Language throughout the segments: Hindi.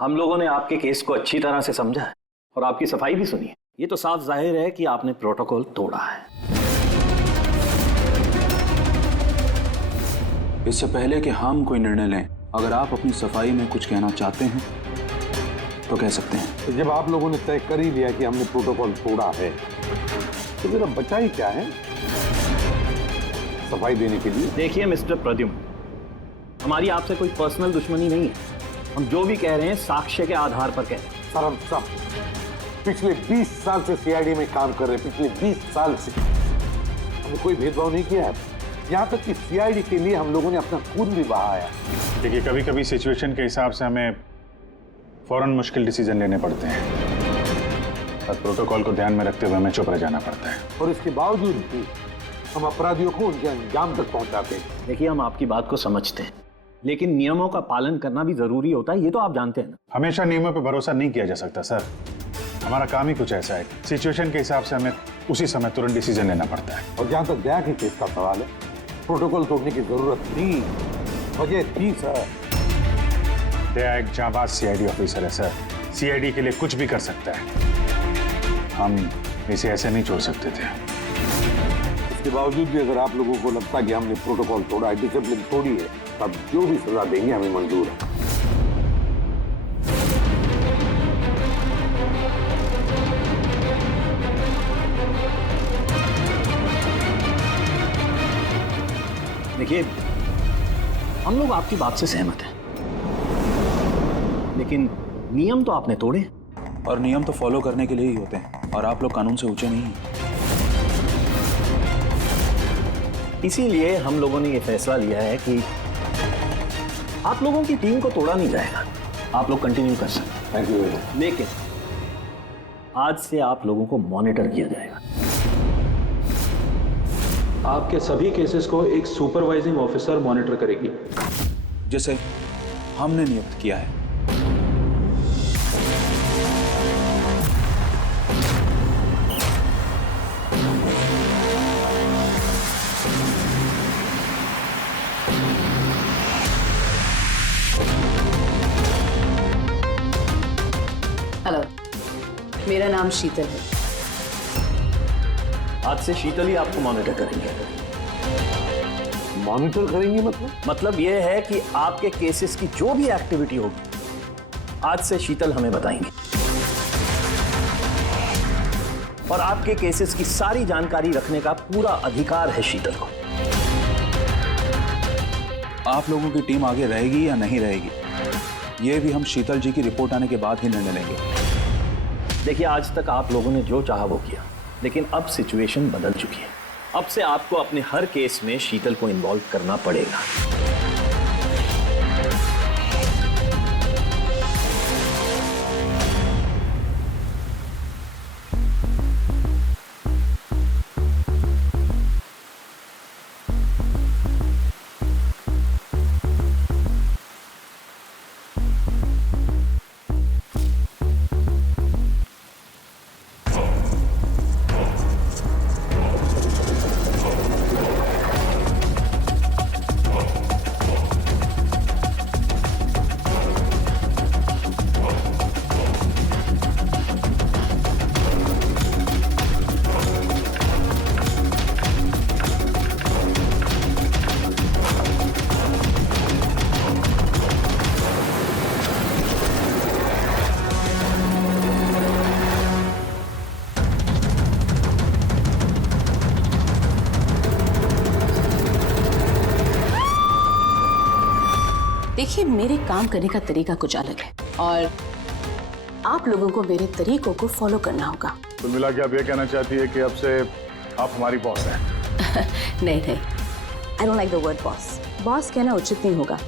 हम लोगों ने आपके केस को अच्छी तरह से समझा है और आपकी सफाई भी सुनी है। ये तो साफ जाहिर है कि आपने प्रोटोकॉल तोड़ा है। इससे पहले कि हम कोई निर्णय लें, अगर आप अपनी सफाई में कुछ कहना चाहते हैं तो कह सकते हैं। तो जब आप लोगों ने तय कर ही लिया कि हमने प्रोटोकॉल तोड़ा है तो मेरा बचा ही क्या है सफाई देने के लिए। देखिए मिस्टर प्रद्युम्न, हमारी आपसे कोई पर्सनल दुश्मनी नहीं है। हम जो भी कह रहे हैं साक्ष्य के आधार पर कह रहे हैं। सर हम सब पिछले 20 साल से सीआईडी में काम कर रहे हैं। पिछले 20 साल से हमने कोई भेदभाव नहीं किया है। यहाँ तक कि सीआईडी के लिए हम लोगों ने अपना खून भी बहाया। देखिए, कभी कभी सिचुएशन के हिसाब से हमें फौरन मुश्किल डिसीजन लेने पड़ते हैं और प्रोटोकॉल को ध्यान में रखते हुए हमें चुप रह जाना पड़ता है। और इसके बावजूद भी हम अपराधियों को उनके अंजाम तक पहुंचाते हैं। देखिए, हम आपकी बात को समझते हैं, लेकिन नियमों का पालन करना भी जरूरी होता है। ये तो आप जानते हैं ना। हमेशा नियमों पर भरोसा नहीं किया जा सकता सर। हमारा काम ही कुछ ऐसा है, सिचुएशन के हिसाब से हमें उसी समय तुरंत डिसीजन लेना पड़ता है। और जहां तक दया के केस का सवाल है, प्रोटोकॉल तोड़ने की जरूरत थी, वजह थी सर। दया एक जाबाज सीआईडी ऑफिसर है सर, सीआईडी के लिए कुछ भी कर सकता है। हम इसे ऐसे नहीं छोड़ सकते थे। इसके बावजूद भी अगर आप लोगों को लगता कि हमने प्रोटोकॉल तोड़ा है, डिसिप्लिन तोड़ी है, तब जो भी सजा देंगे हमें मंजूर है। देखिए, हम लोग आपकी बात से सहमत हैं, लेकिन नियम तो आपने तोड़े। और नियम तो फॉलो करने के लिए ही होते हैं, और आप लोग कानून से ऊंचे नहीं हैं। इसीलिए हम लोगों ने ये फैसला लिया है कि आप लोगों की टीम को तोड़ा नहीं जाएगा। आप लोग कंटिन्यू कर सकते हैं। Thank you. लेकिन आज से आप लोगों को मॉनिटर किया जाएगा। आपके सभी केसेस को एक सुपरवाइजिंग ऑफिसर मॉनिटर करेगी, जैसे हमने नियुक्त किया है। हेलो, मेरा नाम शीतल है। आज से शीतल ही आपको मॉनिटर करेंगे। मॉनिटर करेंगे मतलब ये है कि आपके केसेस की जो भी एक्टिविटी होगी, आज से शीतल हमें बताएंगे। और आपके केसेस की सारी जानकारी रखने का पूरा अधिकार है शीतल को। आप लोगों की टीम आगे रहेगी या नहीं रहेगी, ये भी हम शीतल जी की रिपोर्ट आने के बाद ही निर्णय लेंगे। देखिए, आज तक आप लोगों ने जो चाहा वो किया, लेकिन अब सिचुएशन बदल चुकी है। अब से आपको अपने हर केस में शीतल को इन्वॉल्व करना पड़ेगा। देखिए, मेरे काम करने का तरीका कुछ अलग है और आप लोगों को मेरे तरीकों को फॉलो करना होगा। कुल मिला के आप ये कहना चाहती है कि अब से आप हमारी बॉस हैं? नहीं, I don't like the word boss. Boss कहना उचित नहीं होगा।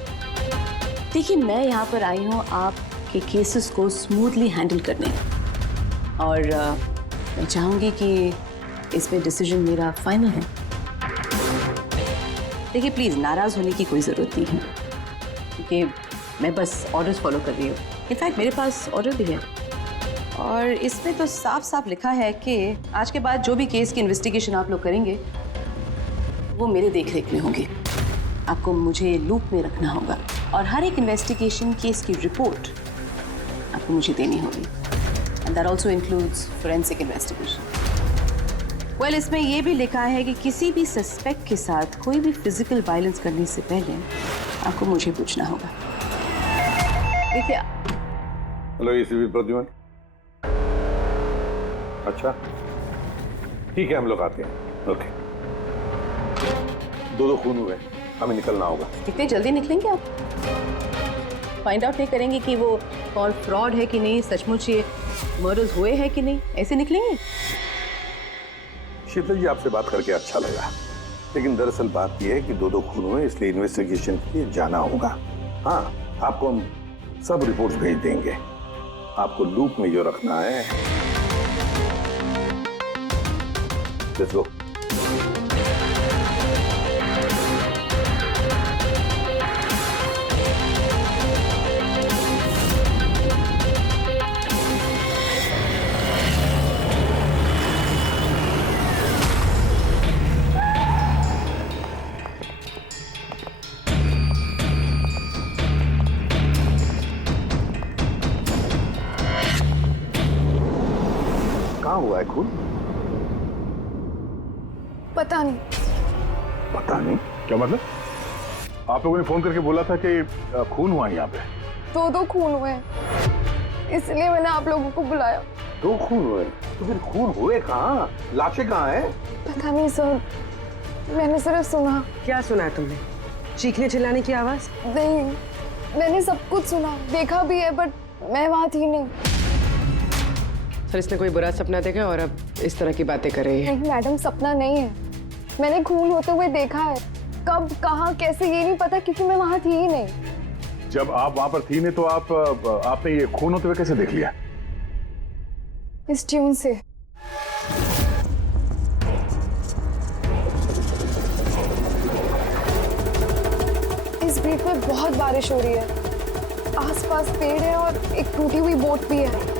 देखिए, मैं यहाँ पर आई हूँ आपके केसेस को स्मूथली हैंडल करने, और मैं चाहूँगी कि इसमें डिसीजन मेरा फाइनल है। देखिए, प्लीज़ नाराज़ होने की कोई ज़रूरत नहीं है, क्योंकि मैं बस ऑर्डर्स फॉलो कर रही हूँ। इनफैक्ट मेरे पास ऑर्डर भी है, और इसमें तो साफ साफ लिखा है कि आज के बाद जो भी केस की इन्वेस्टिगेशन आप लोग करेंगे वो मेरे देखरेख में होगी। आपको मुझे लूप में रखना होगा, और हर एक इन्वेस्टिगेशन केस की रिपोर्ट आपको मुझे देनी होगी। And that also includes forensic investigation. Well, इसमें यह भी लिखा है कि किसी भी सस्पेक्ट के साथ कोई भी फिजिकल वायलेंस करने से पहले आपको मुझे पूछना होगा। देखिए। Hello ACP Pradyuman. अच्छा ठीक है, हम लोग आते हैं। ओके। दो खून हुए, हमें निकलना होगा। कितने जल्दी निकलेंगे आप? फाइंड आउट नहीं करेंगे कि वो कॉल फ्रॉड है कि नहीं, सचमुच ये मर्डर्स हुए हैं कि नहीं, ऐसे निकलेंगे? शीतल जी, आपसे बात करके अच्छा लगा, लेकिन दरअसल बात यह है कि दो खून हुए, इसलिए इन्वेस्टिगेशन के लिए जाना होगा। हाँ, आपको हम सब रिपोर्ट्स भेज देंगे। आपको लूप में जो रखना है। Let's go. कहाँ हुआ है खून? पता नहीं। पता नहीं? क्या मतलब? आप लोगों ने फोन करके बोला था कि खून हुआ है यहाँ पे। दो खून हुए हैं, इसलिए मैंने आप लोगों को बुलाया। दो खून हुए? तो फिर खून हुए कहाँ? लाशें कहाँ हैं? पता नहीं सर, मैंने सिर्फ सुना। क्या सुना है तुमने? चीखने चिल्लाने की आवाज? नहीं, मैंने सब कुछ सुना, देखा भी है, बट मैं वहाँ थी नहीं। सर, इसने कोई बुरा सपना देखा और अब इस तरह की बातें कर रही है। नहीं मैडम, सपना नहीं है, मैंने खून होते हुए देखा है। कब, कहाँ, कैसे, ये नहीं पता, क्योंकि मैं वहाँ थी ही नहीं। जब आप वहां पर थी नहीं तो आपने ये खून होते हुए कैसे देख लिया? इस ट्यून से। इस बीट में बहुत बारिश हो रही है, आसपास पेड़ है और एक टूटी हुई बोट भी है।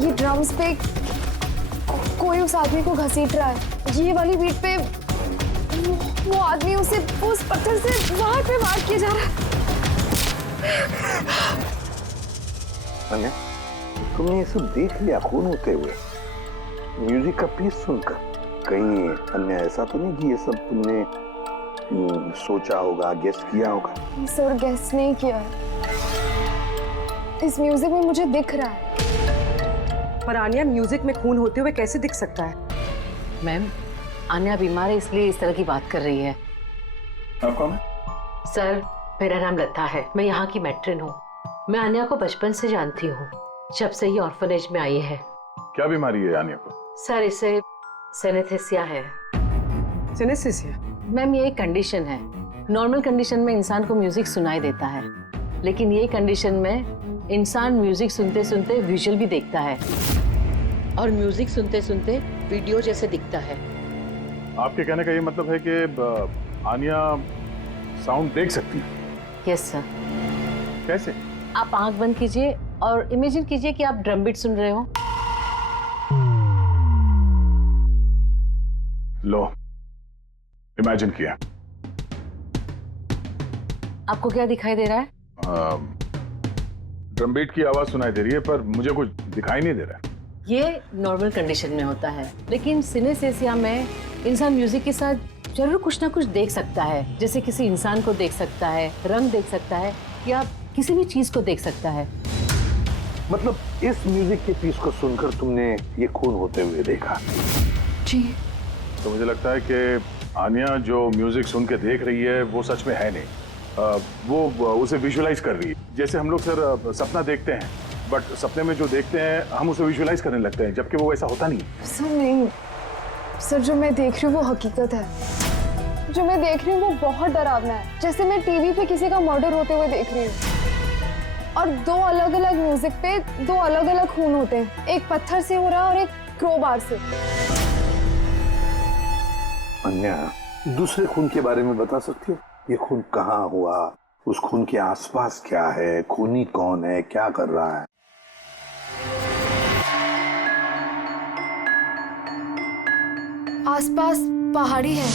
ये ड्रम्स पे कोई उस आदमी को घसीट रहा है। ये वाली बीट पे वो आदमी उस पत्थर से बाहर पे वार किया जा रहा है। अन्या, तुमने ये सब देख लिया खून होते हुए, म्यूजिक का पीस सुनकर? कहीं अन्या ऐसा तो नहीं कि ये सब तुमने सोचा होगा, गेस किया होगा? सर, गेस नहीं किया है, इस म्यूजिक में मुझे दिख रहा है। पर आन्या, म्यूजिक में खून होते हुए कैसे दिख सकता है? मैम, आन्या बीमार है इसलिए इस तरह की बात कर रही है। आप कौन है? सर, मेरा नाम लता है, मैं यहाँ की मैट्रिन हूँ। मैं आन्या को बचपन से जानती हूँ, जब से ही ऑर्फनेज में आई है। क्या बीमारी है आन्या को? सर, इसे सिनेस्थेसिया है। सिनेस्थेसिया? मैम, ये एक कंडीशन है। नॉर्मल कंडीशन में इंसान को म्यूजिक सुनाई देता है, लेकिन ये कंडीशन में इंसान म्यूजिक सुनते सुनते विजुअल भी देखता है और म्यूजिक सुनते सुनते वीडियो जैसे दिखता है। आपके कहने का ये मतलब है कि आन्या साउंड देख सकती है? Yes sir. कैसे? आप आंख बंद कीजिए और इमेजिन कीजिए कि आप ड्रम बीट सुन रहे हो। लो, इमेजिन किया। आपको क्या दिखाई दे रहा है? ड्रम बीट की आवाज सुनाई दे रही है, पर मुझे कुछ दिखाई नहीं दे रहा है। ये नॉर्मल कंडीशन में होता है, लेकिन सिनेस्थेसिया में इंसान म्यूजिक के साथ जरूर कुछ ना कुछ देख सकता है, जैसे किसी इंसान को देख सकता है, रंग देख सकता है, या किसी भी चीज को देख सकता है। मतलब इस म्यूजिक के पीस को सुनकर तुमने ये खून होते हुए देखा? जी। तो मुझे लगता है कि आन्या जो म्यूजिक सुन के देख रही है वो सच में है नहीं, वो उसे विजुअलाइज कर रही है। जैसे हम लोग सर सपना देखते हैं, बट सपने में जो देखते हैं हम उसे विजुअलाइज करने लगते हैं, जबकि वो ऐसा होता नहीं। सर नहीं, सर जो मैं देख रही हूँ वो हकीकत है। जो मैं देख रही हूँ वो बहुत डरावना है, जैसे मैं टीवी पे किसी का मर्डर होते हुए देख रही हूँ। और दो अलग अलग म्यूजिक पे दो अलग अलग खून होते हैं, एक पत्थर से हो रहा है और एक क्रोबार से। अन्या, दूसरे खून के बारे में बता सकती हो? ये खून कहाँ हुआ, उस खून के आसपास क्या है, खूनी कौन है, क्या कर रहा है? आसपास पहाड़ी है,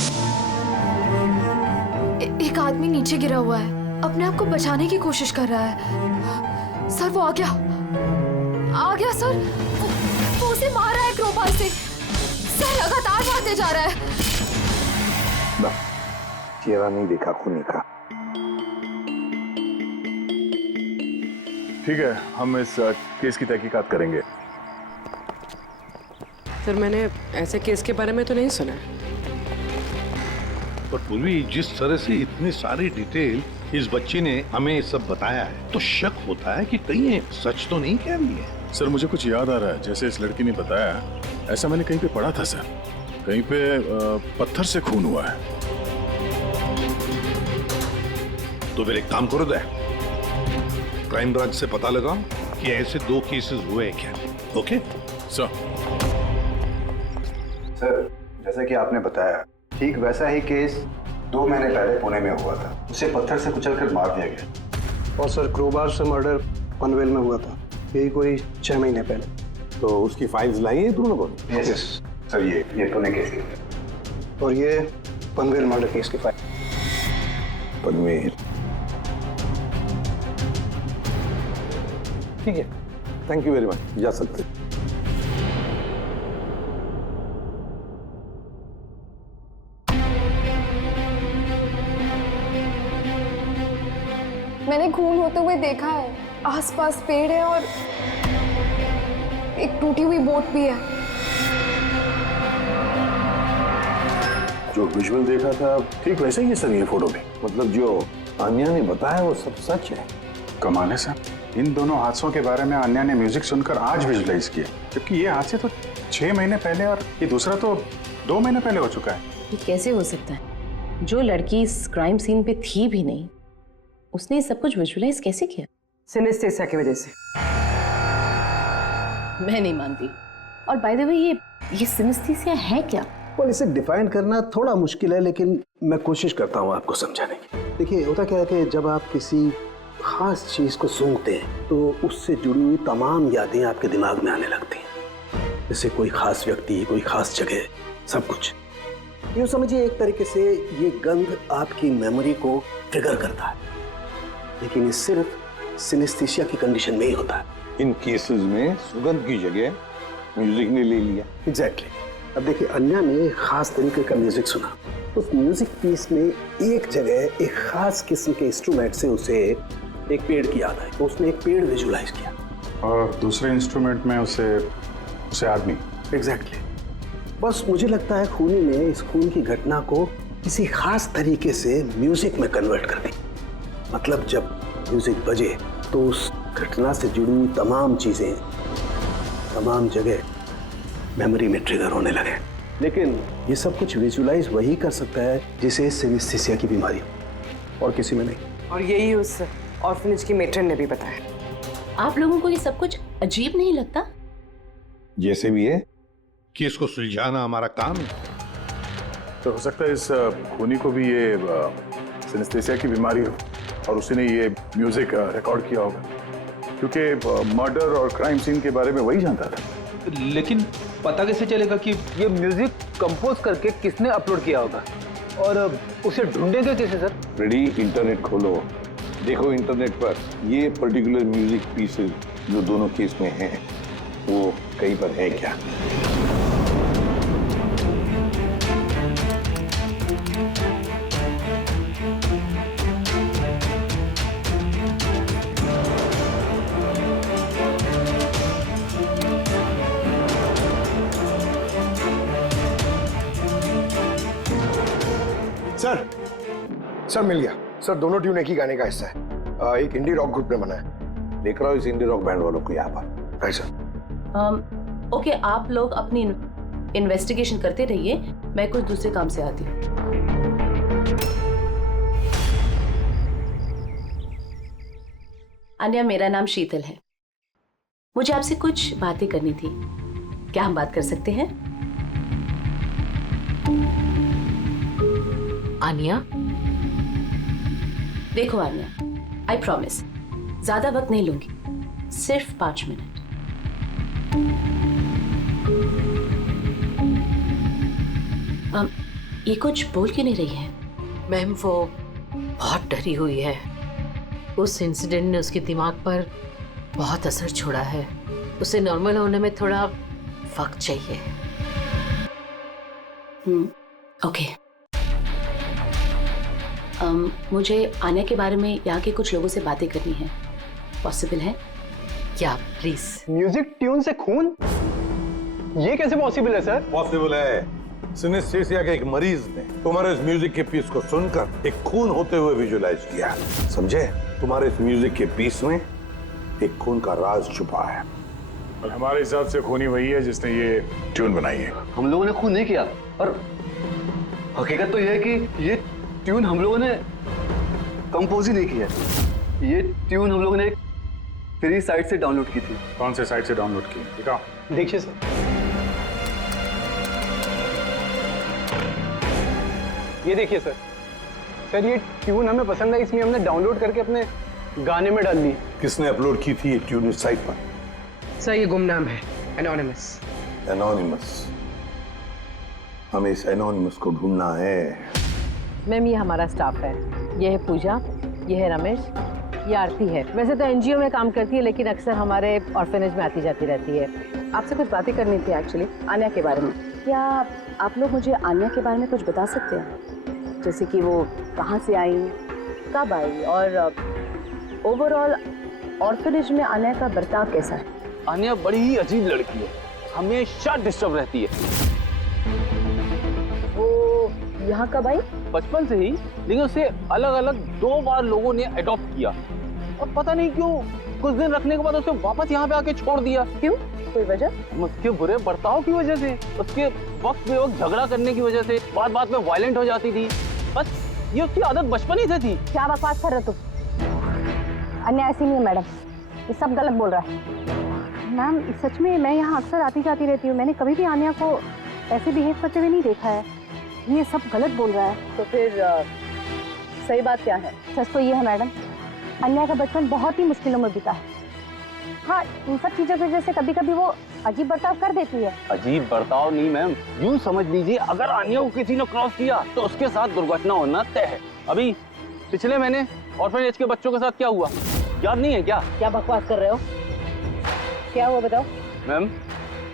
एक आदमी नीचे गिरा हुआ है। अपने आप को बचाने की कोशिश कर रहा है। सर वो आ गया सर। वो उसे मार रहा है क्रोबार से। सर लगातार मारते जा रहा है। चेहरा नहीं देखा खूनी का। ठीक है, हम इस केस की तहकीकात करेंगे। सर मैंने ऐसे केस के बारे में तो नहीं सुना। पर पूर्वी जिस तरह से इतनी सारी डिटेल इस बच्ची ने हमें सब बताया है, तो शक होता है कि कहीं ये सच तो नहीं कह रही है। सर मुझे कुछ याद आ रहा है, जैसे इस लड़की ने बताया, ऐसा मैंने कहीं पे पढ़ा था सर। कहीं पे पत्थर से खून हुआ है। तो फिर एक काम करो दे, क्राइम ब्रांच से पता लगाओ कि ऐसे 2 केसेस हुए हैं क्या। Okay sir. सर जैसा कि आपने बताया, ठीक वैसा ही केस 2 महीने पहले पुणे में हुआ था। उसे पत्थर से कुचलकर मार दिया गया। और सर क्रोबार से मर्डर पनवेल में हुआ था, यही कोई 6 महीने पहले। तो उसकी फाइल्स लाई है तुम लोगों ने? यस सर, ये पुणे केस की। और ये पनवेल मर्डर केस की फाइल। पनवेल, ठीक है, थैंक यू वेरी मच, जा सकते। मैंने खून होते हुए देखा है। आसपास पेड़ है और एक टूटी हुई बोट भी है। जो विजुअल देखा था ठीक वैसे ही है सर ये फोटो भी। मतलब जो आन्या ने बताया वो सब सच है। कमाल है सर, इन दोनों हादसों के बारे में अन्या ने म्यूजिक सुनकर आज विजुलाइज किया, जबकि ये हादसे तो 6 महीने पहले और ये दूसरा तो 2 महीने पहले हो चुका है। ये कैसे हो सकता है? जो लड़की इस क्राइम सीन पे थी भी नहीं, उसने ये सब कुछ विजुअलाइज कैसे किया? सिनेस्थेसिया की वजह से। मैं नहीं मानती। और बाय द वे ये सिनेस्थेसिया है क्या? और इसे डिफाइन करना थोड़ा मुश्किल है, लेकिन मैं कोशिश करता हूँ आपको समझाने की। देखिए होता क्या है कि जब आप किसी खास चीज को सूंघते हैं तो उससे जुड़ी हुई तमाम यादें आपके दिमाग में आने लगती हैं। जैसे कोई खास व्यक्ति, कोई खास जगह, सब कुछ। यूँ समझिए एक तरीके से ये गंध आपकी मेमोरी को ट्रिगर करता है। लेकिन ये सिर्फ सिनेस्थेसिया की कंडीशन में ही होता है। इन केसेस में सुगंध की जगह म्यूजिक ने ले लिया। एग्जैक्टली। अब देखिए अन्या ने एक खास तरीके का म्यूजिक सुना। उस म्यूजिक पीस में एक जगह एक खास किस्म के इंस्ट्रूमेंट से उसे एक पेड़ की याद आई, तो उसने एक पेड़ विजुलाइज किया। और दूसरे इंस्ट्रूमेंट में उसे आदमी। एग्जैक्टली। बस मुझे लगता है खूनी ने इस खून की घटना को किसी खास तरीके से म्यूजिक में कन्वर्ट कर दी। मतलब जब म्यूजिक बजे तो उस घटना से जुड़ी हुई तमाम चीजें, तमाम जगह मेमोरी में ट्रिगर होने लगे। लेकिन ये सब कुछ विजुलाइज वही कर सकता है जिसे सिनेस्थेसिया की बीमारी हो, और किसी में नहीं। और यही उस ऑर्फनेज की मेट्रन ने भी बताया। आप लोगों को ये सब कुछ अजीब नहीं लगता? जैसे भी है, केस को सुलझाना हमारा काम है। तो हो सकता है इस खूनी को भी ये सिनेस्थेसिया की बीमारी हो और उसी ने ये म्यूजिक रिकॉर्ड किया होगा, क्योंकि मर्डर और क्राइम सीन के बारे में वही जानता था। लेकिन पता कैसे चलेगा कि ये म्यूजिक कंपोज करके किसने अपलोड किया होगा, और उसे ढूंढेंगे कैसे सर? रेडी, इंटरनेट खोलो, देखो इंटरनेट पर ये पर्टिकुलर म्यूजिक पीसेस जो दोनों केस में हैं वो कहीं पर है क्या। सर मिल गया सर। दोनों ट्यून एक ही गाने का हिस्सा है। एक इंडी रॉक ग्रुप ने बना है। देख रहा हूँ इस इंडी रॉक बैंड वालों को यहाँ पर। है सर। ओके, आप लोग अपनी इन्वेस्टिगेशन करते रहिए, मैं कुछ दूसरे काम से आती हूँ। अन्या, मेरा नाम शीतल है। मुझे आपसे कुछ बातें करनी थी। क्या हम बात कर सकते हैं? आन्या, देखो आन्या, आई प्रॉमिस ज्यादा वक्त नहीं लूंगी, सिर्फ 5 मिनट। ये कुछ बोल क्यों नहीं रही है? मैम वो बहुत डरी हुई है। उस इंसिडेंट ने उसके दिमाग पर बहुत असर छोड़ा है। उसे नॉर्मल होने में थोड़ा वक्त चाहिए। ओके। मुझे आन्या के बारे में यहाँ के कुछ लोगों से बातें करनी है, पॉसिबल है? क्या प्लीज? म्यूजिक ट्यून से खून, ये कैसे पॉसिबल है सर? पॉसिबल है। सिनेस्थेसिया के एक मरीज ने तुम्हारे इस म्यूजिक के पीस को सुनकर एक खून होते हुए विजुलाइज किया। समझे? तुम्हारे इस म्यूजिक के पीस में एक खून का राज छुपा है। और हमारे हिसाब से खूनी वही है जिसने ये ट्यून बनाई है। हम लोगों ने खून नहीं किया, और हकीकत तो यह है कि ये ट्यून हम लोगों ने कंपोज ही नहीं किया। ये ट्यून हम लोगों ने एक फ्री साइट से डाउनलोड की थी। कौन से साइट से डाउनलोड की? दिखाओ। देखिए सर, ये देखिए सर। सर ये ट्यून हमें पसंद है, इसलिए हमने डाउनलोड करके अपने गाने में डाल दी। किसने अपलोड की थी ये ट्यून इस साइट पर? सर ये गुमनाम है, एनोनिमस। एनोनिमस। हमें इस एनोनिमस को ढूंढना है। मैम ये हमारा स्टाफ है। ये है पूजा, ये है रमेश, ये आरती है। वैसे तो एनजीओ में काम करती है, लेकिन अक्सर हमारे ऑर्फेनेज में आती जाती रहती है। आपसे कुछ बातें करनी थी एक्चुअली, आन्या के बारे में। क्या आप लोग मुझे आन्या के बारे में कुछ बता सकते हैं? जैसे कि वो कहाँ से आई, कब आई, और ओवरऑल ऑर्फेनेज में आन्या का बर्ताव कैसा है? आन्या बड़ी ही अजीब लड़की है, हमेशा डिस्टर्ब रहती है। वो यहाँ कब आई? बचपन से ही, लेकिन उसे अलग अलग 2 बार लोगों ने अडॉप्ट किया, और पता नहीं क्यों कुछ दिन रखने के बाद उसे वापस यहाँ पे आके छोड़ दिया। क्यों? कोई वजह? उसके बुरे बर्ताव की वजह से, उसके वक्त बेवक्त झगड़ा करने की वजह से, बात बात में वायलेंट हो जाती थी। बस ये उसकी आदत बचपन ही से थी। क्या बकवास कर रहे तुम? अन्य ऐसी नहीं है मैडम, ये सब गलत बोल रहा है। मैम सच में मैं यहाँ अक्सर आती जाती रहती हूँ, मैंने कभी भी आन्या को ऐसे बिहेव करते हुए नहीं देखा है। ये सब गलत बोल रहा है। तो फिर सही बात क्या है? सच तो ये है मैडम, अन्या का बचपन बहुत ही मुश्किलों में बीता है। हाँ, इन सब चीज़ों की वजह से कभी कभी वो अजीब बर्ताव कर देती है। अजीब बर्ताव नहीं मैम, यूं समझ लीजिए अगर आन्या को किसी ने क्रॉस किया तो उसके साथ दुर्घटना होना तय है। अभी पिछले महीने ऑर्फनेज के बच्चों के साथ क्या हुआ, याद नहीं है क्या? क्या बकवास कर रहे हो? क्या हुआ बताओ? मैम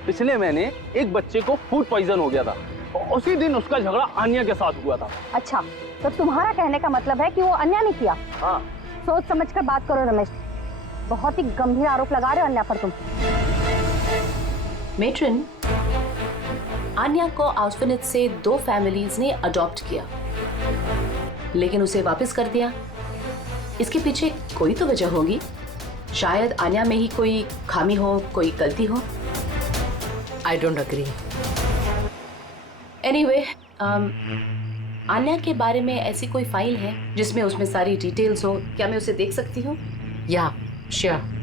पिछले महीने एक बच्चे को फूड पॉइजन हो गया था, और उसी दिन उसका झगड़ा आन्या के साथ हुआ था। अच्छा, तो तुम्हारा कहने का मतलब है कि वो अन्या ने किया? हाँ। सोच समझ कर बात करो रमेश, बहुत ही गंभीर आरोप लगा रहे हो अन्या पर तुम। मेट्रन, आन्या को ऑर्फनेज से 2 फैमिलीज ने अडॉप्ट किया, लेकिन उसे वापस कर दिया। इसके पीछे कोई तो वजह होगी। शायद आन्या में ही कोई खामी हो, कोई गलती हो। I don't agree. Anyway, Aanya के बारे में ऐसी कोई फाइल है जिसमें उसमें सारी डिटेल्स हो? क्या मैं उसे देख सकती हूँ? या श्योर।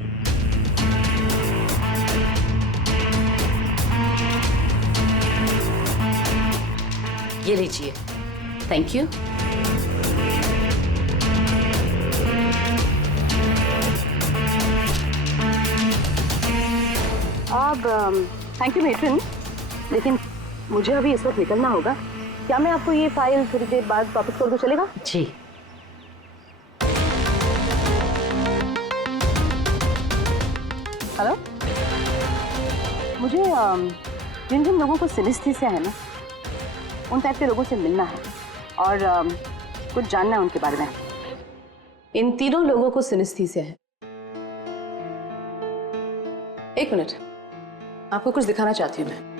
ये लीजिए। Thank you. अब थैंक यू मेट्रन, लेकिन मुझे अभी इस वक्त निकलना होगा। क्या मैं आपको ये फाइल थोड़ी देर बाद वापस कर दूं, चलेगा? जी। हेलो, मुझे जिन जिन लोगों को सिनेस्थीसिया है ना, उन टाइप के लोगों से मिलना है और कुछ जानना है उनके बारे में। इन तीनों लोगों को सिनेस्थीसिया है। एक मिनट, आपको कुछ दिखाना चाहती हूँ मैं।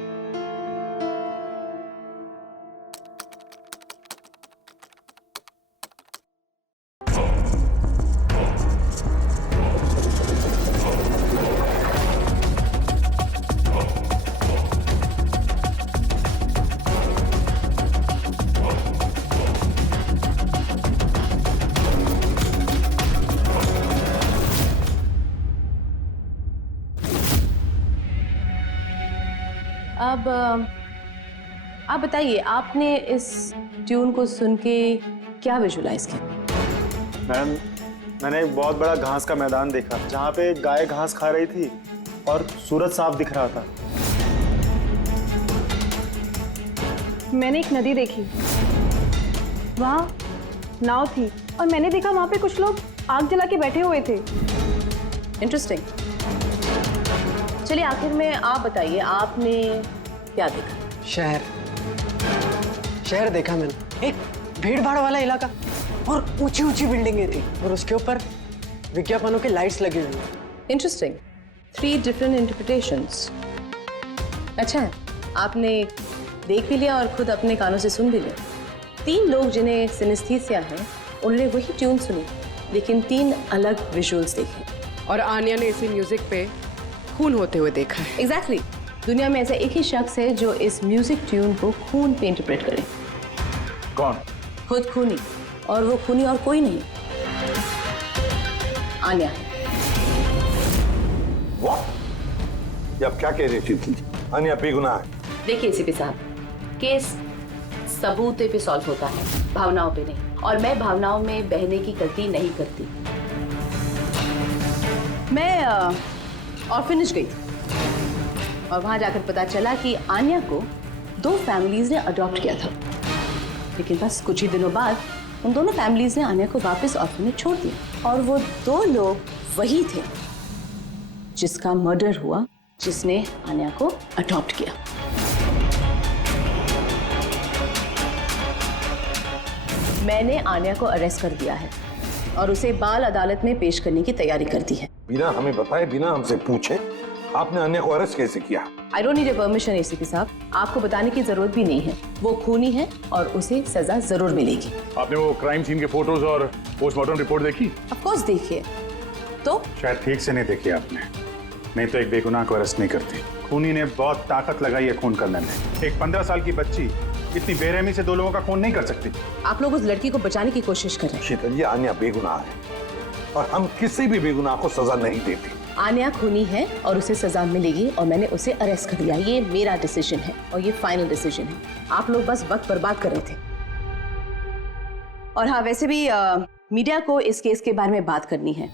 अब आप बताइए, आपने इस ट्यून को सुन के क्या विजुलाइज किया? मैम मैंने एक बहुत बड़ा घास का मैदान देखा जहाँ पे गाय घास खा रही थी और सूरज साफ दिख रहा था। मैंने एक नदी देखी, वहाँ नाव थी और मैंने देखा वहाँ पे कुछ लोग आग जला के बैठे हुए थे। इंटरेस्टिंग। चलिए आखिर में आप बताइए, आपने क्या देखा? शहर देखा मैंने, एक भीड़ भाड़ वाला इलाका और ऊंची ऊंची बिल्डिंगें थी और उसके ऊपर विज्ञापनों के लाइट्स लगी हुई। इंटरेस्टिंग। 3 different interpretations. अच्छा है, आपने देख भी लिया और खुद अपने कानों से सुन भी लिया। 3 लोग जिन्हें सिनेस्थीसिया है उन्होंने वही ट्यून सुनी, लेकिन 3 अलग विजुअल्स देखे। और आन्या ने इसी म्यूजिक पे खून होते हुए देखा है। एग्जैक्टली। दुनिया में ऐसा एक ही शख्स है जो इस म्यूजिक ट्यून को खून पे इंटरप्रेट करे। कौन? खुद खूनी, और वो खूनी और कोई नहीं, आन्या। ये आप क्या कह रहे शीतल जी? आन्या बेगुनाह है। देखिए एसीपी साहब, केस सबूत पे सॉल्व होता है, भावनाओं पे नहीं, और मैं भावनाओं में बहने की गलती नहीं करती। मैं ऑर्फनेज गई और वहां जाकर पता चला कि आन्या को 2 फैमिलीज ने अडॉप्ट किया था, लेकिन बस कुछ ही दिनों बाद उन दोनों फैमिलीज ने आन्या को वापस ऑर्फनेज छोड़ दिया। और वो 2 लोग वही थे जिसका मर्डर हुआ, जिसने आन्या को अडॉप्ट किया। मैंने आन्या को अरेस्ट कर दिया है और उसे बाल अदालत में पेश करने की तैयारी कर दी है। बिना हमें बताए, बिना हमसे पूछे आपने आन्या को अरेस्ट कैसे किया? I don't need a permission ACP साहब, आपको बताने की जरूरत भी नहीं है। वो खूनी है और उसे सजा जरूर मिलेगी। आपने वो क्राइम सीन के फोटोज और पोस्टमार्टम रिपोर्ट देखी? ऑफ कोर्स देखिए। तो शायद ठीक से नहीं देखी आपने, नहीं तो एक बेगुनाह को अरेस्ट नहीं करती। खूनी ने बहुत ताकत लगाई है खून करने में। एक 15 साल की बच्ची इतनी बेरहमी से 2 लोगों का खून नहीं कर सकती। आप लोग उस लड़की को बचाने की कोशिश कर रहे हैं। शीतल जी, आन्या बेगुनाह है और हम किसी भी बेगुनाह को सजा नहीं देते। आन्या खूनी है और उसे सजा मिलेगी और मैंने उसे अरेस्ट कर लिया। ये मेरा डिसीजन है और ये फाइनल डिसीजन है। आप लोग बस वक्त बर्बाद कर रहे थे। और हाँ, वैसे भी मीडिया को इस केस के बारे में बात करनी है।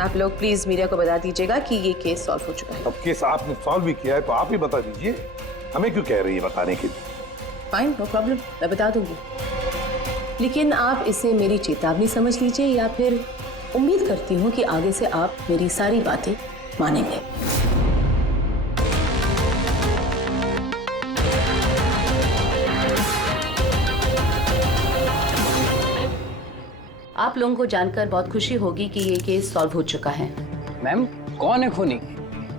आप लोग प्लीज मीडिया को बता दीजिएगा कि ये केस सॉल्व हो चुका है। अब केस आपने सॉल्व भी किया है तो आप ही बता दीजिए, हमें क्यों कह रही है बताने के लिए? फाइन, नो प्रॉब्लम, मैं बता दूंगी। लेकिन आप इसे मेरी चेतावनी समझ लीजिए, या फिर उम्मीद करती हूँ कि आगे से आप मेरी सारी बातें मानेंगे। आप लोगों को जानकर बहुत खुशी होगी कि ये केस सॉल्व हो चुका है। मैम, कौन है खूनी?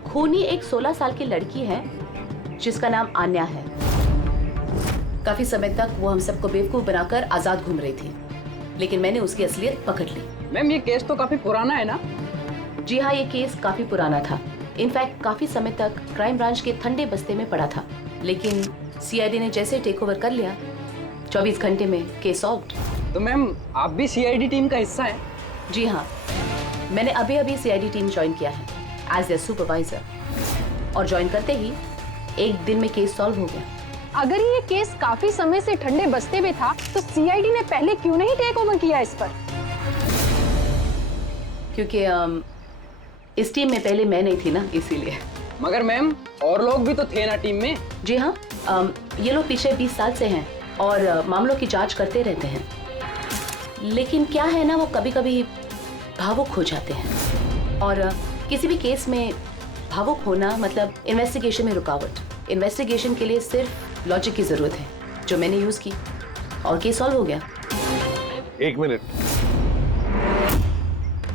खूनी एक 16 साल की लड़की है जिसका नाम आन्या है। काफी समय तक वो हम सबको बेवकूफ बनाकर आजाद घूम रही थी, लेकिन मैंने उसकी असलियत पकड़ ली। मैम, ये केस तो काफी पुराना है ना? जी हाँ, ये केस काफी पुराना था। इनफैक्ट काफी समय तक क्राइम ब्रांच के ठंडे बस्ते में पड़ा था, लेकिन सीआईडी ने जैसे टेक ओवर कर लिया, 24 घंटे में केस सॉल्व्ड। तो मैम, आप भी सीआईडी टीम का हिस्सा हैं? जी हाँ, मैंने अभी सीआईडी टीम ज्वाइन किया है एज ए सुपरवाइजर, और ज्वाइन करते ही एक दिन में केस सॉल्व हो गया। अगर ये केस काफी समय से ठंडे बस्ते में था तो सीआईडी ने पहले क्यों नहीं टेक ओवर किया इस पर? क्योंकि इस टीम में पहले मैं नहीं थी ना, इसीलिए। मगर मैम, और लोग भी तो थे ना टीम में? जी हाँ, ये लोग पिछले 20 साल से हैं और मामलों की जांच करते रहते हैं, लेकिन क्या है ना, वो कभी कभी भावुक हो जाते हैं। और किसी भी केस में भावुक होना मतलब इन्वेस्टिगेशन में रुकावट। इन्वेस्टिगेशन के लिए सिर्फ लॉजिक की जरूरत है, जो मैंने यूज की, और केस सॉल्व हो गया। 1 मिनट,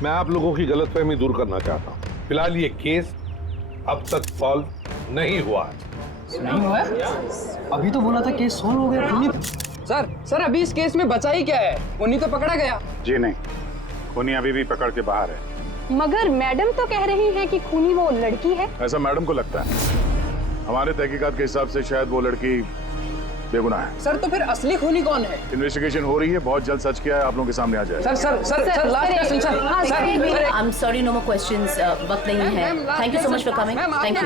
मैं आप लोगों की गलतफहमी दूर करना चाहता हूँ। फिलहाल ये केस अब तक सॉल्व नहीं हुआ है। नहीं हुआ है? अभी तो बोला था केस सॉल्व हो गया। खूनी सर, अभी इस केस में बचा ही क्या है? खूनी तो पकड़ा गया। जी नहीं, खूनी अभी भी पकड़ के बाहर है। मगर मैडम तो कह रही है कि खूनी वो लड़की है। ऐसा मैडम को लगता है। हमारे तहकीकात के हिसाब से शायद वो लड़की बेगुनाह है। सर, तो फिर असली खूनी कौन है? इन्वेस्टिगेशन हो रही है, बहुत जल्द सच क्या है आप लोगों के सामने आ जाएगा। Sir, last question sir. I am sorry, no more questions, वक्त नहीं है। Thank you so much for coming. Thank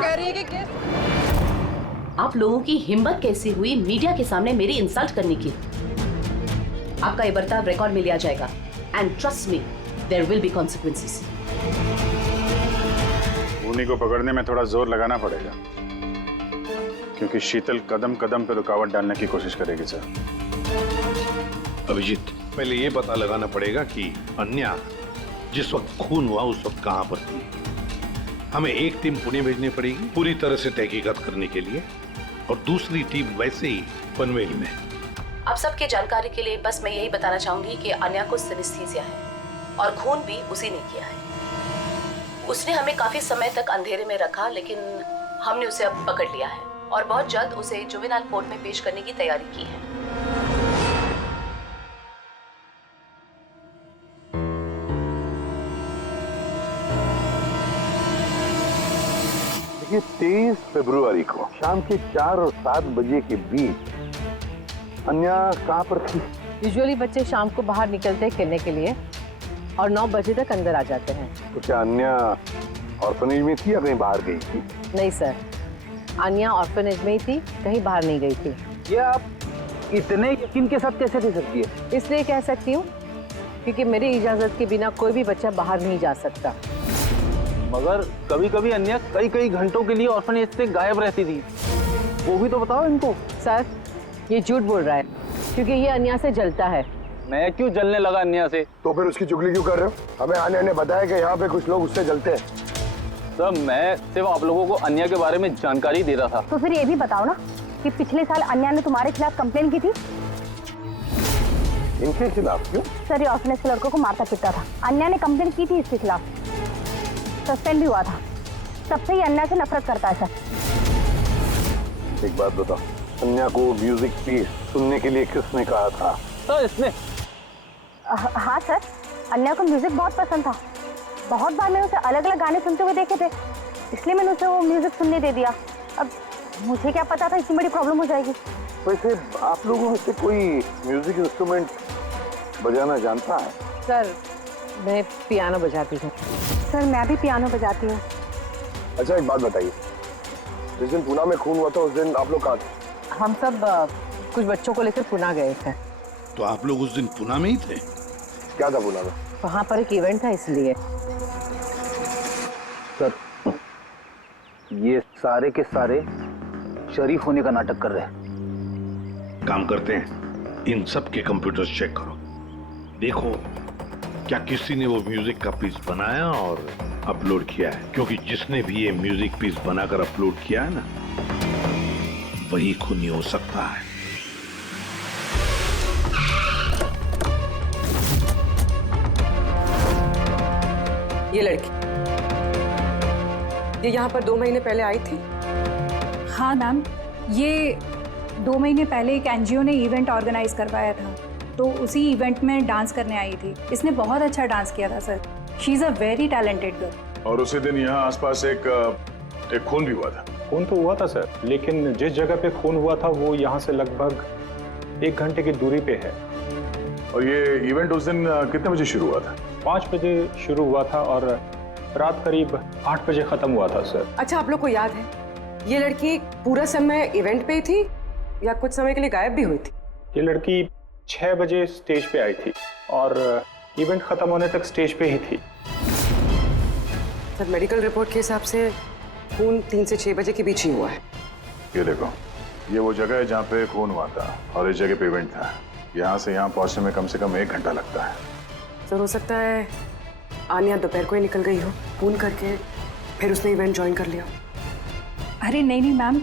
you. आप लोगों की हिम्मत कैसी हुई मीडिया के सामने मेरी इंसल्ट करने की? आपका ये बर्ताव रिकॉर्ड में लिया जाएगा, and trust me, there will be consequences. खूनी को पकड़ने में थोड़ा जोर लगाना पड़ेगा, क्योंकि शीतल कदम कदम पे रुकावट डालने की कोशिश करेगी सर। अभिजीत, पहले ये पता लगाना पड़ेगा कि अन्या जिस वक्त खून हुआ उस वक्त कहां पर थी? हमें एक टीम पुणे भेजनी पड़ेगी पूरी तरह से तहकीकात करने के लिए, और दूसरी टीम वैसे ही पनवेल में। आप सबकी जानकारी के लिए बस मैं यही बताना चाहूंगी कि अन्या को सिनेस्थीसिया है और खून भी उसी ने किया है। उसने हमें काफी समय तक अंधेरे में रखा, लेकिन हमने उसे अब पकड़ लिया है और बहुत जल्द उसे जुवेनाइल कोर्ट में पेश करने की तैयारी की है। देखिए 23 फरवरी को शाम के 4 और 7 बजे के बीच अन्या कहाँ पर थी? यूजुअली बच्चे शाम को बाहर निकलते हैं खेलने के लिए और 9 बजे तक अंदर आ जाते हैं। तो क्या अन्या ऑर्फनेज में थी या कहीं बाहर गई थी? नहीं सर, अन्या ऑर्फनेज में ही थी, कहीं बाहर नहीं गई थी। ये आप इतने यकीन के साथ कैसे कह सकती है? इसलिए कह सकती हूँ क्योंकि मेरी इजाजत के बिना कोई भी बच्चा बाहर नहीं जा सकता। मगर कभी कभी अन्या कई घंटों के लिए ऑर्फनेज से गायब रहती थी, वो भी तो बताओ इनको। सर ये झूठ बोल रहा है क्योंकि ये अन्या से जलता है। मैं क्यों जलने लगा अन्या से? तो फिर उसकी चुगली क्यों कर रहे हो? हमें अन्या ने बताया कि यहाँ पे कुछ लोग उससे जलते हैं। सर मैं सिर्फ आप लोगों को अन्या के बारे में जानकारी दे रहा था। तो फिर ये भी बताओ ना कि पिछले साल अन्या ने तुम्हारे खिलाफ कंप्लेन की थी। इनके खिलाफ क्यों? सर ये ऑर्फनेज के लड़कों को मारता पीटता था, अन्या ने कंप्लेन की थी इसके खिलाफ, सस्पेंड भी हुआ था। तब से ही अन्या से नफरत करता है सर। एक बात बताओ, अन्या को म्यूजिक पीस सुनने के लिए किसने कहा था? सर इसने। हाँ सर, अन्या को म्यूजिक बहुत पसंद था। बहुत बार मैंने उसे अलग अलग गाने सुनते हुए देखे थे, इसलिए मैंने उसे वो म्यूजिक सुनने दे दिया। अब मुझे क्या पता था इतनी बड़ी प्रॉब्लम हो जाएगी। वैसे आप लोगों में से कोई म्यूजिक इंस्ट्रूमेंट बजाना जानता है? सर मैं पियानो बजाती हूँ। सर मैं भी पियानो बजाती हूँ। अच्छा एक बात बताइए, जिस दिन पुणे में खून हुआ था उस दिन आप लोग कहाँ थे? हम सब कुछ बच्चों को लेकर पुणे गए थे। तो आप लोग उस दिन पुणे में ही थे? क्या था पुणे में? वहाँ पर एक इवेंट था इसलिए। सर ये सारे के सारे शरीफ होने का नाटक कर रहे हैं। काम करते हैं, इन सब के कंप्यूटर्स चेक करो, देखो क्या किसी ने वो म्यूजिक का पीस बनाया और अपलोड किया है, क्योंकि जिसने भी ये म्यूजिक पीस बनाकर अपलोड किया है ना, वही खूनी हो सकता है। ये लड़की ये यहाँ पर 2 महीने पहले आई थी। हाँ मैम, ये 2 महीने पहले एक एनजीओ ने इवेंट ऑर्गेनाइज करवाया था, तो उसी इवेंट में डांस करने आई थी। इसने बहुत अच्छा डांस किया था sir. She is a very talented girl. और उसी दिन यहाँ आसपास एक खून भी हुआ था। खून तो हुआ था सर, लेकिन जिस जगह पे खून हुआ था वो यहाँ से लगभग 1 घंटे की दूरी पे है। और ये इवेंट उस दिन कितने बजे शुरू हुआ था? 5 बजे शुरू हुआ था और रात करीब 8 बजे खत्म हुआ था सर। अच्छा आप लोग को याद है ये लड़की पूरा समय इवेंट पे ही थी या कुछ समय के लिए गायब भी हुई थी? ये लड़की 6 बजे स्टेज पे आई थी और इवेंट खत्म होने तक स्टेज पे ही थी। सर मेडिकल रिपोर्ट के हिसाब से खून 3 से 6 बजे के बीच ही हुआ है। ये देखो, ये वो जगह है जहाँ पे खून हुआ था और इस जगह पे इवेंट था। यहाँ से यहाँ पहुँचने में कम से कम 1 घंटा लगता है। सर हो सकता है आन्या दोपहर को ही निकल गई हो, खून करके फिर उसने इवेंट ज्वाइन कर लिया। अरे नहीं मैम,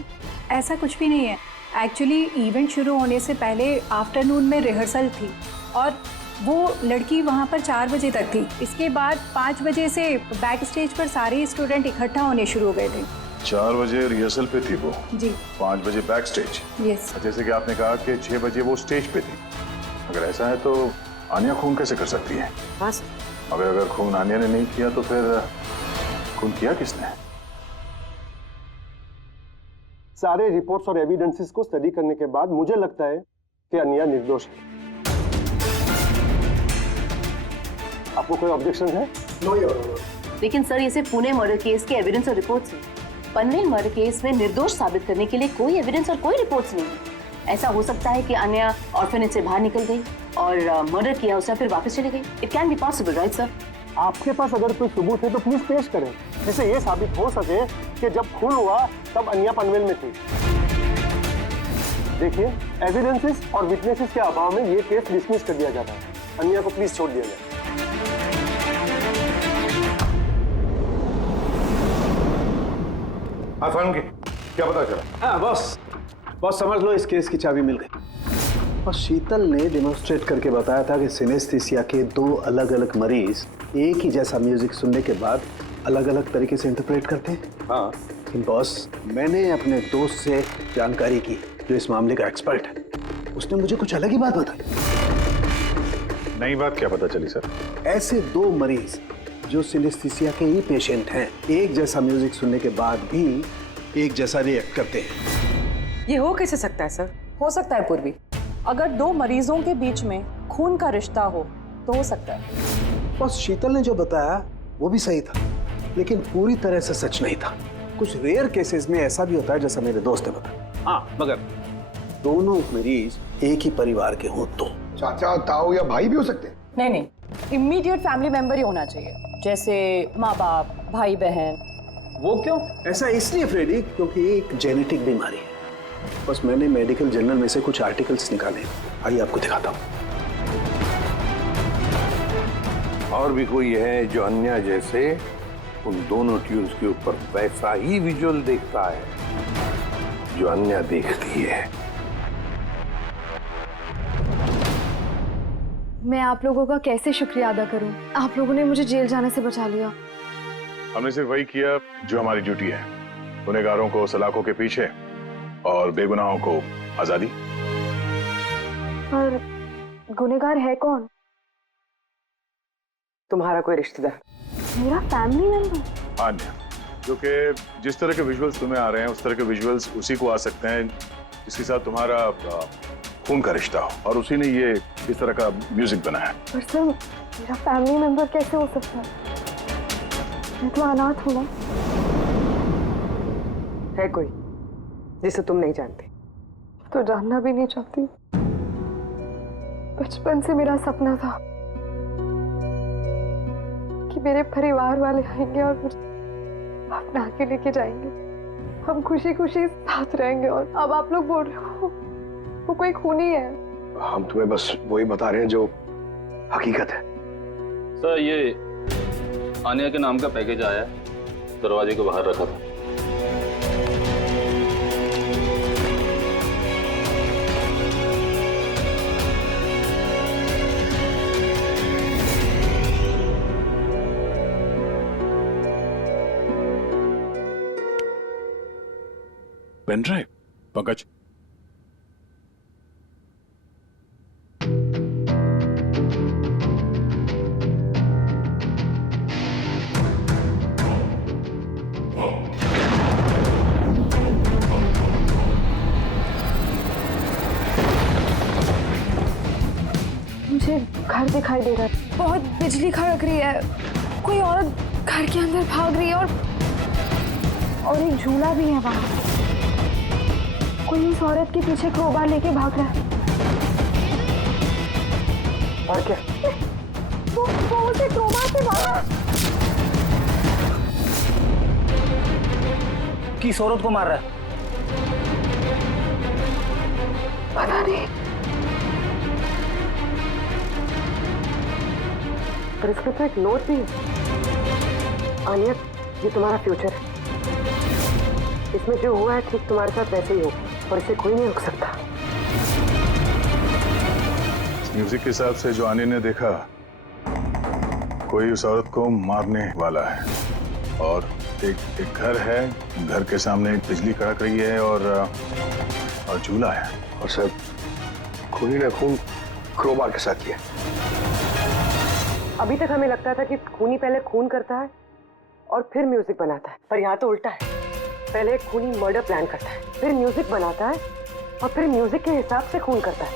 ऐसा कुछ भी नहीं है। एक्चुअली इवेंट शुरू होने से पहले आफ्टरनून में रिहर्सल थी और वो लड़की वहाँ पर 4 बजे तक थी। इसके बाद 5 बजे से बैक स्टेज पर सारे स्टूडेंट इकट्ठा होने शुरू हो गए थे। 4 बजे रिहर्सल पे थी वो जी। 5 बजे बैक स्टेज। यस। जैसे कि आपने कहा कि 6 बजे वो स्टेज पे थी। अगर ऐसा है तो आन्या खून कैसे कर सकती है? हाँ सर। अगर खून आन्या ने नहीं किया तो फिर खून किया किसने? सारे रिपोर्ट्स और एविडेंसेस को स्टडी करने के बाद मुझे लगता है कि अन्या निर्दोष है। आपको कोई ऑब्जेक्शन है? No your honour. लेकिन सर ये सिर्फ पुणे मर्डर केस के एविडेंस और रिपोर्ट्स हैं। पनवेल मर्डर केस में निर्दोष साबित करने के लिए कोई एविडेंस और कोई रिपोर्ट्स नहीं है। ऐसा हो सकता है कि अन्या ऑर्फनेज से बाहर निकल गई और मर्डर किया उसने फिर वापस चली गई। It can be possible, right sir? आपके पास अगर कोई सबूत है तो प्लीज पेश करें, जिससे ये साबित हो सके कि जब खून हुआ तब अन्या पनवेल में थी। देखिए, एविडेंसेस और विटनेसेस के अभाव में ये केस डिसमिस कर दिया जाता है। अन्या को प्लीज छोड़ दिया जाए। आसान के क्या पता चला? हाँ बॉस, बॉस समझ लो इस केस की चाबी मिल गई। और शीतल ने डेमोन्स्ट्रेट करके बताया था कि सिनेस्थीसिया के 2 अलग अलग मरीज एक ही जैसा म्यूजिक सुनने के बाद अलग अलग तरीके से इंटरप्रेट करते हैं। हाँ लेकिन बॉस, मैंने अपने दोस्त से जानकारी की जो इस मामले का एक्सपर्ट है, उसने मुझे कुछ अलग ही बात बताई। नई बात क्या पता चली सर? ऐसे 2 मरीज जो सिनेस्थीसिया के ही पेशेंट हैं, एक जैसा म्यूजिक सुनने के बाद भी एक जैसा रिएक्ट करते हैं। ये हो कैसे सकता है सर? हो सकता है पूर्वी, अगर 2 मरीजों के बीच में खून का रिश्ता हो तो हो सकता है। बस शीतल ने जो बताया वो भी सही था, लेकिन पूरी तरह से सच नहीं था। कुछ रेयर केसेस में ऐसा भी होता है जैसा मेरे दोस्त ने बताया। हाँ, मगर दोनों मरीज एक ही परिवार के हों तो। चाचा, ताऊ या भाई भी हो सकते हैं? नहीं, इमीडिएट फैमिली मेंबर ही होना चाहिए, जैसे माँ बाप, भाई बहन। वो क्यों? ऐसा इसलिए फ्रेडी क्योंकि एक जेनेटिक बीमारी है। बस मैंने मेडिकल जर्नल में से कुछ आर्टिकल्स निकाले, आइए आपको दिखाता हूँ। और भी कोई है जो अन्या जैसे उन दोनों ट्यून्स के ऊपर वैसा ही विजुअल देखता है जो अन्या देखती है? मैं आप लोगों का कैसे शुक्रिया अदा करूं? आप लोगों ने मुझे जेल जाने से बचा लिया। हमने सिर्फ वही किया जो हमारी ड्यूटी है, गुनहगारों को सलाखों के पीछे और बेगुनाहों को आजादी। पर गुनहगार है कौन? तुम्हारा कोई रिश्तेदार। मेरा फैमिली मेंबर? अन्य, जो कि जिस तरह के विजुअल्स तुम्हें आ रहे हैं उस तरह के विजुअल्स उसी को आ सकते हैं जिसके साथ तुम्हारा खून का रिश्ता हो, और उसी ने ये इस तरह का म्यूजिक बनाया। पर सर, मेरा फैमिली मेंबर कैसे हो सकता है? मैं तो अनाथ हूँ ना। है कोई जिसे तुम नहीं जानते? तो जानना भी नहीं चाहती। बचपन से मेरा सपना था कि मेरे परिवार वाले आएंगे और मुझे अपना के लेके जाएंगे, हम खुशी खुशी साथ रहेंगे। और अब आप लोग बोल रहे हो वो कोई खूनी है। हम तुम्हें बस वही बता रहे हैं जो हकीकत है। सर, ये आनिया के नाम का पैकेज आया है, दरवाजे के बाहर रखा था। Pen drive? पंकज, मुझे घर दिखाई दे रहा है, बहुत बिजली खड़क रही है, कोई औरत घर के अंदर भाग रही है और एक झूला भी है वहां। कोई उस औरत के पीछे क्रोबार लेके भाग रहा है। और क्या? वो उसे क्रोबार से मारा। किस औरत को मार रहा है? पता नहीं। पर इसके तो एक नोट भी है। आनिया, ये तुम्हारा फ्यूचर है। इसमें जो हुआ है ठीक तुम्हारे साथ वैसे ही हो, और इसे कोई नहीं रोक सकता। म्यूजिक के हिसाब से जो आने ने देखा, कोई उस औरत को मारने वाला है, और एक घर है, घर के सामने एक बिजली कड़क रही है और झूला है। और सर, खूनी ने खून क्रोबार के साथ किया। अभी तक हमें लगता था कि खूनी पहले खून करता है और फिर म्यूजिक बनाता है, पर यहाँ तो उल्टा है। पहले खूनी मर्डर प्लान करता है, फिर म्यूजिक बनाता है और फिर म्यूजिक के हिसाब से खून करता है।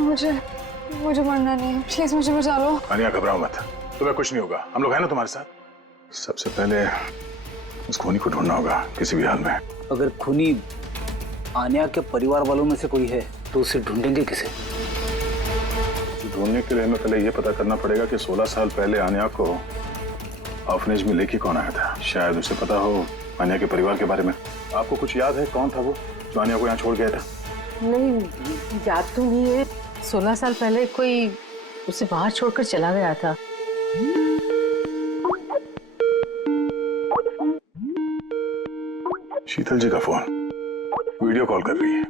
मुझे मरना नहीं है, प्लीज मुझे बचा लो। आनिया, घबराओ मत, तुम्हें कुछ नहीं होगा, हम लोग हैं ना तुम्हारे साथ। सबसे पहले उस खूनी को ढूंढना होगा किसी भी हाल में। अगर खूनी आनिया के परिवार वालों में से कोई है तो उसे ढूंढेंगे किसे? ढूंढने के लिए हमें पहले ये पता करना पड़ेगा कि 16 साल पहले आनिया को ऑर्फनेज में लेके कौन आया था। शायद उसे पता हो आनिया के परिवार के बारे में। आपको कुछ याद है कौन था वो जो आनिया को यहाँ छोड़ गया था? नहीं, याद तो नहीं है। 16 साल पहले कोई उसे बाहर छोड़कर चला गया था। She शीतल जी का फोन, वीडियो कॉल कर रही है।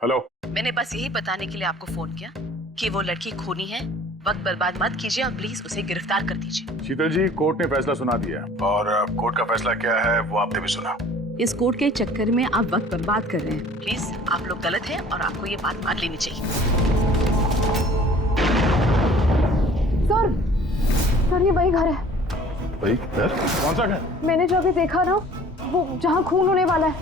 हेलो। मैंने बस यही बताने के लिए आपको फोन किया कि वो लड़की खूनी है। वक्त बर्बाद मत कीजिए और प्लीज उसे गिरफ्तार कर दीजिए। शीतल जी, कोर्ट ने फैसला सुना दिया और कोर्ट का फैसला क्या है वो आपने भी सुना। इस कोर्ट के चक्कर में आप वक्त बर्बाद कर रहे हैं। प्लीज आप लोग गलत हैं और आपको ये बात मान लेनी चाहिए। सर ये वही घर है। भाई घर? कौन सा घर? मैंने जो अभी देखा ना, वो जहाँ खून होने वाला है,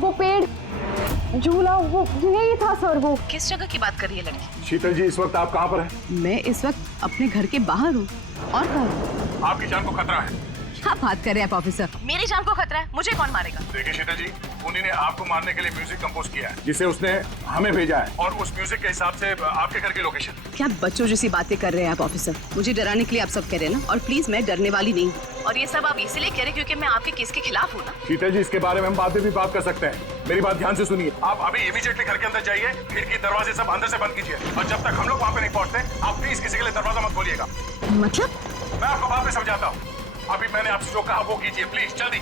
वो पेड़, झूला, वो यही था सर। वो किस जगह की बात कर रही है लड़की? शीतल जी, इस वक्त आप कहाँ पर हैं? मैं इस वक्त अपने घर के बाहर हूँ। और कहाँ? आपकी जान को खतरा है। क्या बात कर रहे हैं आप ऑफिसर? मेरी जान को खतरा है? मुझे कौन मारेगा? देखिए शीतल जी, खूनी ने आपको मारने के लिए म्यूजिक कंपोज किया है, जिसे उसने हमें भेजा है, और उस म्यूजिक के हिसाब से आपके घर की लोकेशन। क्या बच्चों जैसी बातें कर रहे हैं आप ऑफिसर? मुझे डराने के लिए आप सब कह रहे हैं ना? और प्लीज मैं डरने वाली नहीं हूँ। और ये सब आप इसीलिए कह रहे हैं क्योंकि मैं आपके केस के खिलाफ हूँ ना? शीतल जी, इसके बारे में हम बाद में भी बात कर सकते हैं। मेरी बात ध्यान से सुनिए। आप अभी इमीडिएटली घर के अंदर जाइए, खिड़की दरवाजे सब अंदर से बंद कीजिए, और जब तक हम लोग वहाँ पे नहीं पहुँचते आप प्लीज किसी के लिए दरवाजा मत खोलिएगा। मतलब? मैं आपको बाद में समझाता हूँ। अभी मैंने आपसे जो कहा वो कीजिए, प्लीज जल्दी।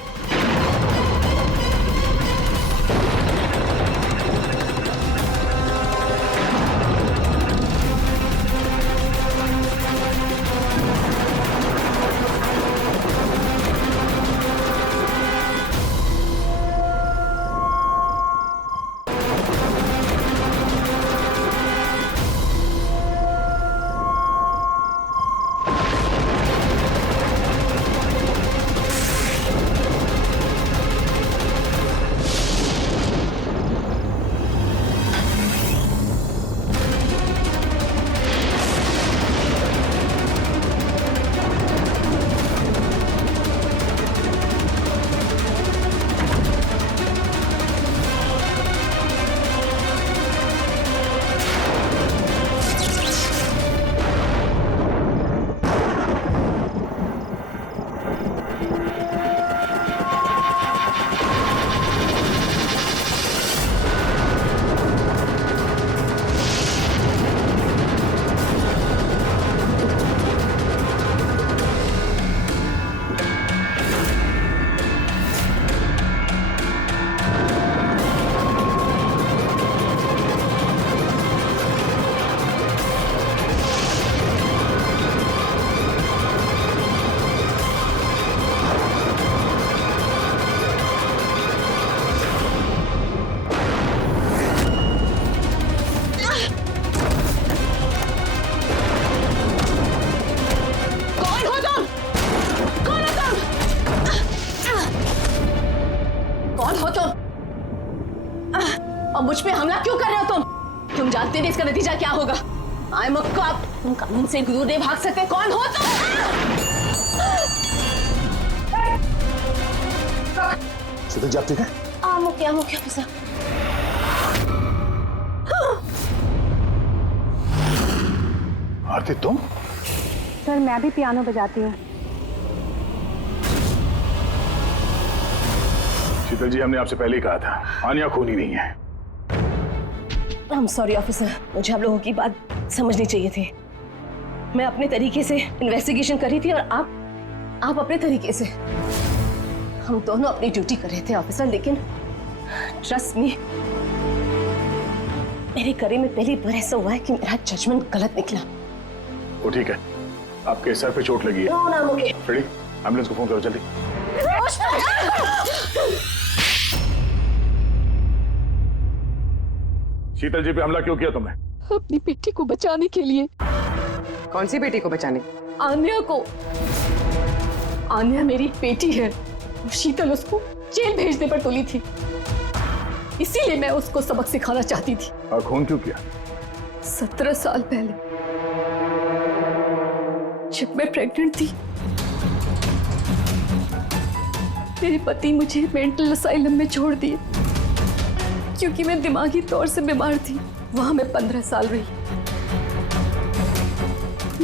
मुझ पे हमला क्यों कर रहे हो तुम? तुम जानते नहीं इसका नतीजा क्या होगा। I am a cop. तुम कानून से दूर नहीं भाग सकते। कौन हो तुम? शीतल जी, आप ठीक है? आम ओके ऑफिसर। आरती, तुम? सर मैं भी पियानो बजाती हूँ। शीतल जी, हमने आपसे पहले ही कहा था, आन्या खूनी नहीं है। आई एम सॉरी ऑफिसर, मुझे आप लोगों की बात समझनी चाहिए थी। मैं अपने तरीके से इन्वेस्टिगेशन कर रही थी और आप अपने तरीके से। हम दोनों अपनी ड्यूटी कर रहे थे ऑफिसर, लेकिन ट्रस्ट मी, मेरे करियर में पहली बार ऐसा हुआ है कि मेरा जजमेंट गलत निकला। वो ठीक है, आपके सर पे चोट लगी है। नो ना, ओके। रेडी? एम्बुलेंस को फोन करो जल्दी। शीतल जी पे हमला क्यों किया तुमने? अपनी बेटी को बचाने के लिए। कौन सी बेटी को बचाने? आन्या को। आन्या मेरी बेटी है। शीतल उसको जेल भेजने पर तुली थी, इसीलिए मैं उसको सबक सिखाना चाहती थी। और खून क्यों किया? 17 साल पहले जब मैं प्रेग्नेंट थी, मेरे पति मुझे मेंटल असाइलम में छोड़ दिए क्योंकि मैं दिमागी तौर से बीमार थी। वहां मैं 15 साल रही।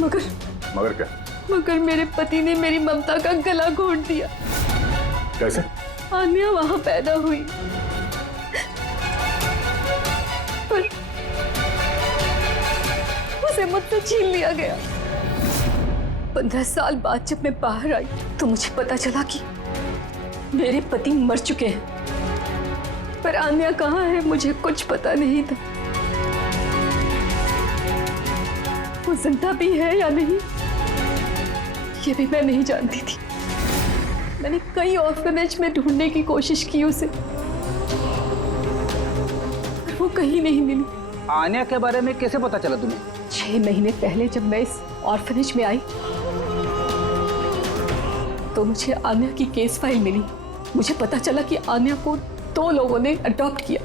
मगर क्या? मगर मेरे पति ने मेरी ममता का गला घोंट दिया। कैसे? आन्या वहां पैदा हुई, पर उसे मुझसे छीन लिया गया। 15 साल बाद जब मैं बाहर आई तो मुझे पता चला कि मेरे पति मर चुके हैं, पर आन्या कहाँ है मुझे कुछ पता नहीं था। वो जिंदा भी है या नहीं ये भी मैं नहीं जानती थी। मैंने कई ऑर्फनेज में ढूंढने की कोशिश की उसे, पर वो कहीं नहीं मिली। आन्या के बारे में कैसे पता चला तुम्हें? 6 महीने पहले जब मैं इस ऑर्फनेज में आई तो मुझे आन्या की केस फाइल मिली। मुझे पता चला कि आन्या को 2 लोगों ने अडॉप्ट किया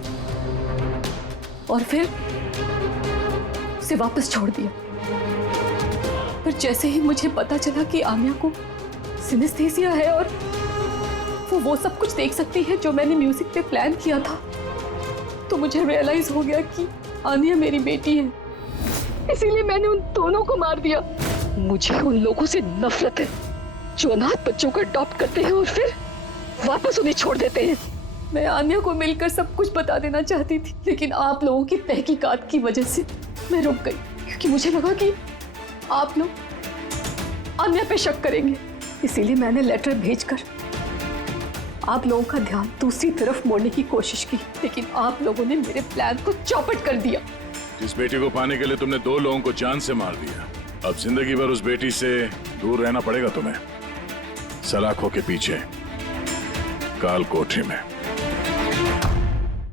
और फिर उसे वापस छोड़ दिया। पर जैसे ही मुझे पता चला कि आन्या को सिनेस्थेसिया है और वो सब कुछ देख सकती है जो मैंने म्यूजिक पे प्लान किया था, तो मुझे रियलाइज हो गया कि आन्या मेरी बेटी है। इसीलिए मैंने उन दोनों को मार दिया। मुझे उन लोगों से नफरत है जो अनाथ बच्चों को अडॉप्ट करते हैं और फिर वापस उन्हें छोड़ देते हैं। मैं आन्या को मिलकर सब कुछ बता देना चाहती थी, लेकिन आप लोगों की तहकीकात की वजह से मैं रुक गई, क्योंकि मुझे लगा कि आप लोग आन्या पे शक करेंगे। इसीलिए मैंने लेटर भेजकर आप लोगों का ध्यान दूसरी तरफ मोड़ने की कोशिश की, लेकिन आप लोगों ने मेरे प्लान को चौपट कर दिया। जिस बेटी को पाने के लिए तुमने 2 लोगों को जान से मार दिया, अब जिंदगी भर उस बेटी से दूर रहना पड़ेगा तुम्हें, सलाखों के पीछे काल कोठरी में।